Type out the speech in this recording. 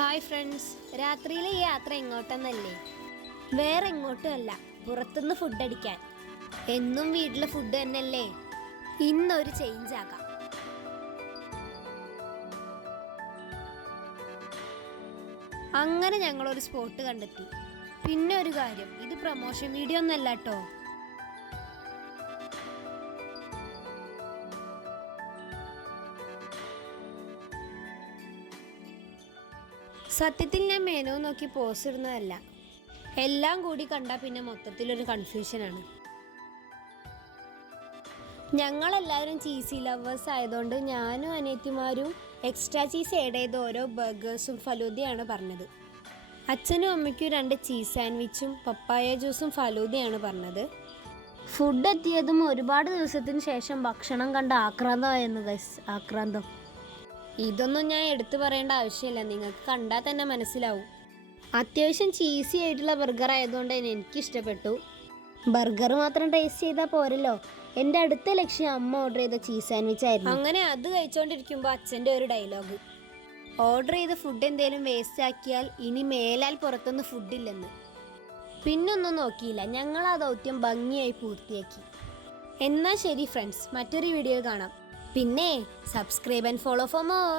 Hi friends, രാത്രിയിലെ ഈ യാത്ര എങ്ങോട്ടെന്നല്ലേ? വേറെ എങ്ങോട്ടും അല്ല, പുറത്തുനിന്ന് ഫുഡ് അടിക്കാൻ. എന്നും വീട്ടിലെ ഫുഡ് തന്നെയല്ലേ, ഇന്നൊരു ചേഞ്ച് ആകാം. അങ്ങനെ ഞങ്ങളൊരു സ്പോട്ട് കണ്ടെത്തി. പിന്നെ ഒരു കാര്യം, ഇത് പ്രൊമോഷൻ വീഡിയോ ഒന്നല്ല കേട്ടോ. സത്യത്തിൽ ഞാൻ മെനു നോക്കി പോസ് ഇടുന്നതല്ല. എല്ലാം കൂടി കണ്ടാൽ പിന്നെ മൊത്തത്തിലൊരു കൺഫ്യൂഷനാണ്. ഞങ്ങളെല്ലാവരും ചീസി ലവേഴ്സ് ആയതുകൊണ്ട് ഞാനും അനിയത്തിമാരും എക്സ്ട്രാ ചീസ് ആഡ് ചെയ്ത് ഓരോ ബർഗേഴ്സും ഫലൂദയാണ് പറഞ്ഞത്. അച്ഛനും അമ്മയ്ക്കും 2 ചീസ് സാൻഡ്വിച്ചും പപ്പായ ജ്യൂസും ഫലൂദയാണ് പറഞ്ഞത്. ഫുഡ് എത്തിയതും ഒരുപാട് ദിവസത്തിന് ശേഷം ഭക്ഷണം കണ്ട ആക്രാന്തമായിരുന്നു ഗൈസ്, ആക്രാന്തം. ഇതൊന്നും ഞാൻ എടുത്തു പറയേണ്ട ആവശ്യമില്ല, നിങ്ങൾക്ക് കണ്ടാൽ തന്നെ മനസ്സിലാവും. അത്യാവശ്യം ചീസി ആയിട്ടുള്ള ബർഗർ ആയതുകൊണ്ട് തന്നെ എനിക്കിഷ്ടപ്പെട്ടു. ബർഗർ മാത്രം ടേസ്റ്റ് ചെയ്താൽ പോരല്ലോ, എൻ്റെ അടുത്ത ലക്ഷ്യം അമ്മ ഓർഡർ ചെയ്ത ചീസ് സാൻഡ്വിച്ച് ആയിരുന്നു. അങ്ങനെ അത് കഴിച്ചുകൊണ്ടിരിക്കുമ്പോൾ അച്ഛൻ്റെ ഒരു ഡയലോഗ്, ഓർഡർ ചെയ്ത ഫുഡ് എന്തെങ്കിലും വേസ്റ്റ് ആക്കിയാൽ ഇനി മേലാൽ പുറത്തൊന്നും ഫുഡില്ലെന്ന്. പിന്നൊന്നും നോക്കിയില്ല, ഞങ്ങൾ ആ ദൗത്യം ഭംഗിയായി പൂർത്തിയാക്കി. എന്നാൽ ശരി ഫ്രണ്ട്സ്, മറ്റൊരു വീഡിയോ കാണാം. പിന്നെ subscribe and follow for more.